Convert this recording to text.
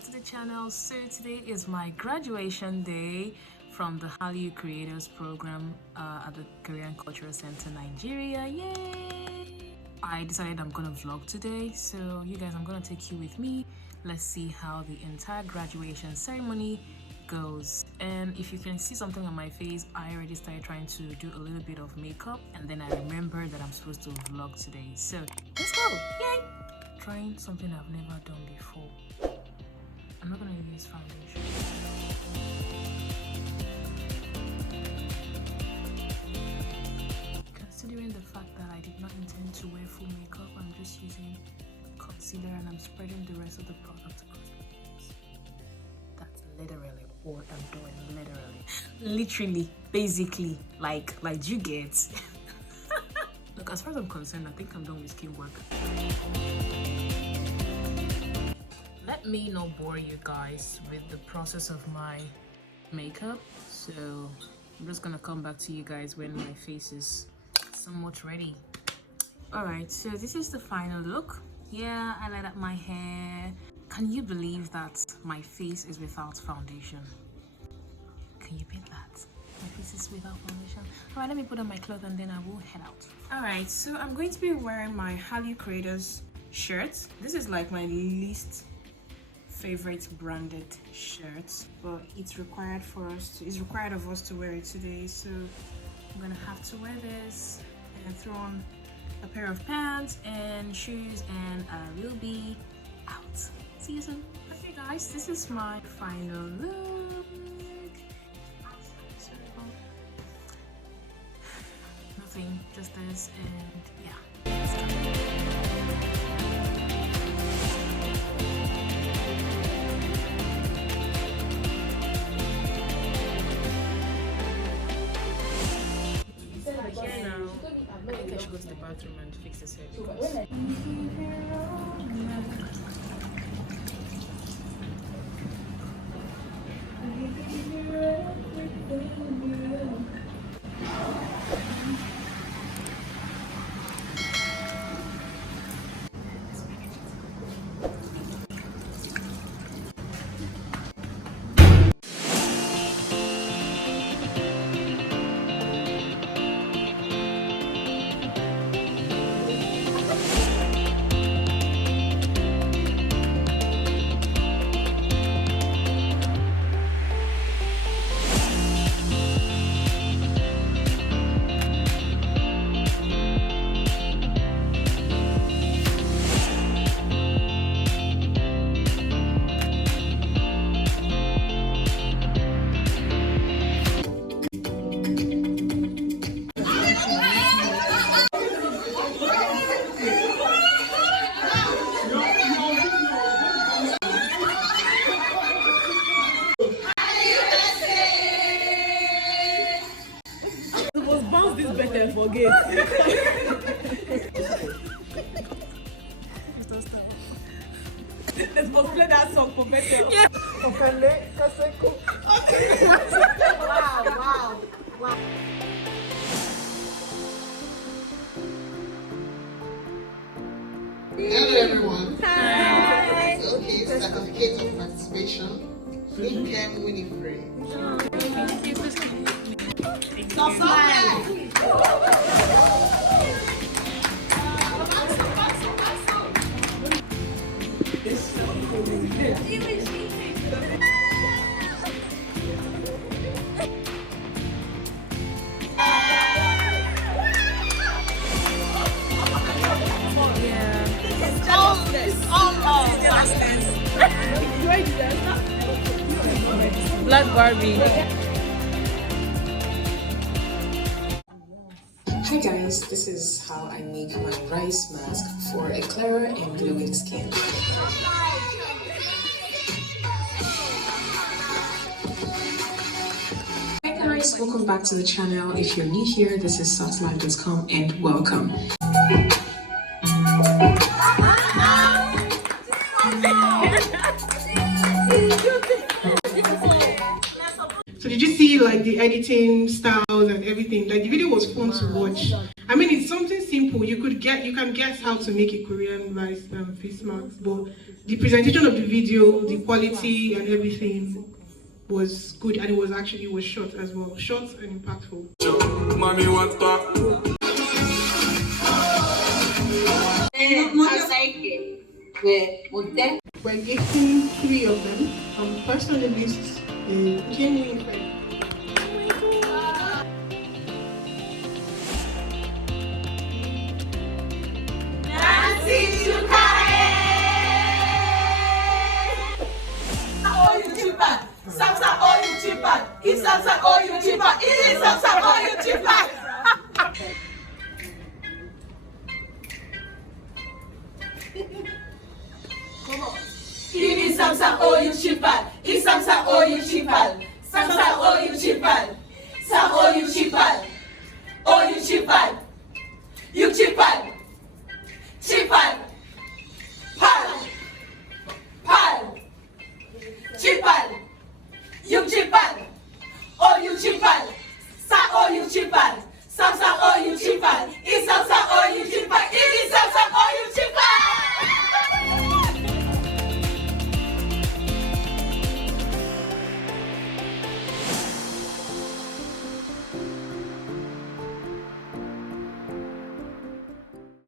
back to the channel. So today is my graduation day from the Hallyu Creators program at the Korean Cultural Center, Nigeria. Yay! I decided I'm gonna vlog today, so you guys, I'm gonna take you with me. Let's see how the entire graduation ceremony goes. And if you can see something on my face, I already started trying to do a little bit of makeup, and then I remembered that I'm supposed to vlog today. So let's go! Yay! Trying something I've never done before. I'm not gonna use foundation. Considering the fact that I did not intend to wear full makeup, I'm just using concealer and I'm spreading the rest of the product across my face. That's literally what I'm doing. Literally, basically, like you get. Look, as far as I'm concerned, I think I'm done with skin work. Let me not bore you guys with the process of my makeup, so I'm just gonna come back to you guys when my face is somewhat ready. Alright, so this is the final look. Yeah, I light up my hair. Can you believe that my face is without foundation? Can you beat that? My face is without foundation. Alright, let me put on my clothes and then I will head out. Alright, so I'm going to be wearing my Hallyu Creators shirt. This is like my least favorite branded shirt, but it's required of us to wear it today, so I'm gonna have to wear this and throw on a pair of pants and shoes, and I will be out. See you soon. Okay guys, this is my final look. So, nothing, just this, and yeah, let's go. I think I should go to the bathroom and fix this hair because... This better and forget. Let's go play that song for better. Yeah. Wow. Hello everyone. Hi. Okay, certificate of participation. Income Winifred. Stop that! It's so cool. Black Barbie. Hi guys, this is how I make my rice mask for a clearer and glowing skin. Hi guys, welcome back to the channel. If you're new here, this is softlife.com and welcome. So did you see like the editing styles and everything? Like the video was fun to watch. I mean, it's something simple simple. You can guess how to make a Korean rice face mask, but the presentation of the video, the quality and everything was good, and it was short as well, short and impactful. Mommy, what the? We're getting 3 of them. First on the list, Kim Winfrey. Give me Samsung, oh you cheaper. Give Samsung, oh you cheaper. Samsung, oh you cheaper.